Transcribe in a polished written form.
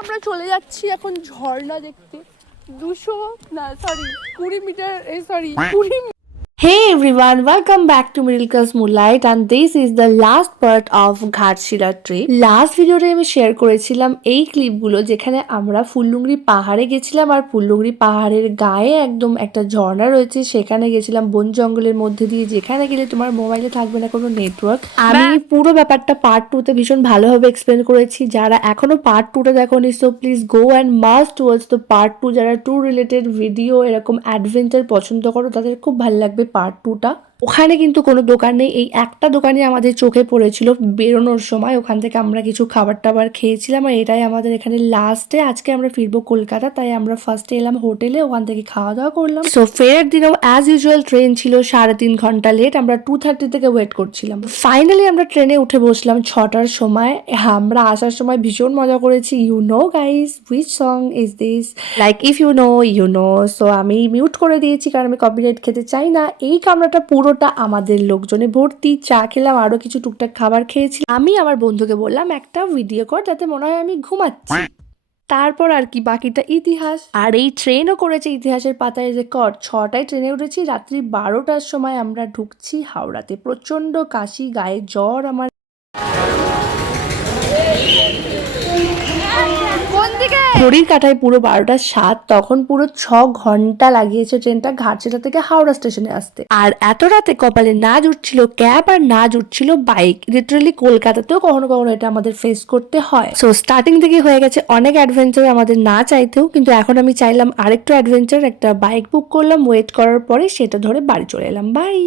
আমরা চলে যাচ্ছি এখন ঝর্ণা দেখতে। 20 metre 20 Hey everyone, welcome back to Middle Class Moonlight and this is the last part of Ghatshila trip. Last ভিডিওতে আমি শেয়ার করেছিলাম এই ক্লিপগুলো যেখানে আমরা ফুললুঙ্গরি পাহাড়ে গেছিলাম আর ফুললুঙ্গরি পাহাড়ের গায়ে একদম একটা ঝর্ণা রয়েছে, সেখানে গেছিলাম বন জঙ্গলের মধ্যে দিয়ে, যেখানে গেলে তোমার মোবাইলে থাকবে না কোনো নেটওয়ার্ক। আমি পুরো ব্যাপারটা পার্ট 2 তে ভীষণ ভালোভাবে এক্সপ্লেন করেছি। যারা এখনো পার্ট 2 টা দেখোনি so please go and must watch the part 2। যারা ট্যুর রিলেটেড ভিডিও এরকম অ্যাডভেঞ্চার পছন্দ করো তাদের খুব ভালো লাগবে পার্ট 2 টা। ওখানে কিন্তু কোনো দোকান নেই, এই একটা দোকানে আমাদের চোখে পড়েছিল বেরোনোর সময়। ওখান থেকে আমরা কিছু খাবার টাবার খেয়েছিলাম আর এটাই আমাদের এখানে লাস্টে। আজকে আমরা ফিরবো কলকাতা, তাই আমরা ফার্স্টে এলাম হোটেলে, ওখান থেকে খাওয়া দাওয়া করলাম। সো ফেরার দিনেও অ্যাজ ইউজুয়াল ট্রেন ছিল 3.5 ঘন্টা লেট। আমরা 2:30 থেকে ওয়েট করছিলাম। ফাইনালি আমরা ট্রেনে উঠে বসলাম 6টার সময়। আমরা আসার সময় ভীষণ মজা করেছি। You know guys which song is this, like if you know you know. So আমি মিউট করে দিয়েছি কারণ আমি কপিরাইট খেতে চাই না। এই কামরাটা পুরোটা আমাদের লোকজনে ভর্তি। চা খেলাম, আরো কিছু টুকটাক খাবার খেয়েছি। আমি আমার বন্ধুকে বললাম একটা ভিডিও কর, যাতে মনে হয় আমি ঘুমাচ্ছি। তারপর আর কি, বাকিটা ইতিহাস। আর এই ট্রেনও করেছে ইতিহাসের পাতায় রেকর্ড। 6টায় ট্রেনে উঠেছি, রাত্রি 12টার সময় আমরা ঢুকছি হাওড়াতে। প্রচন্ড কাশি, গায়ে জ্বর আমার। ঘড়ির কাঁটায় পুরো 12টার 7, তখন পুরো 6 ঘন্টা লাগিয়েছে ট্রেনটা ঘাটশিলা থেকে হাওড়া স্টেশনে আসতে। আর এত রাতে কপালে না জুটছিল ক্যাব আর না জুটছিল বাইক। লিটারালি কলকাতাতেও কখনো কখনো এটা আমাদের ফেস করতে হয়। সো স্টার্টিং থেকে হয়ে গেছে অনেক অ্যাডভেঞ্চার আমাদের না চাইতেও, কিন্তু এখন আমি চাইলাম আরেকটু অ্যাডভেঞ্চার। একটা বাইক বুক করলাম, ওয়েট করার পরে সেটা ধরে বাড়ি চলে এলাম। বাই।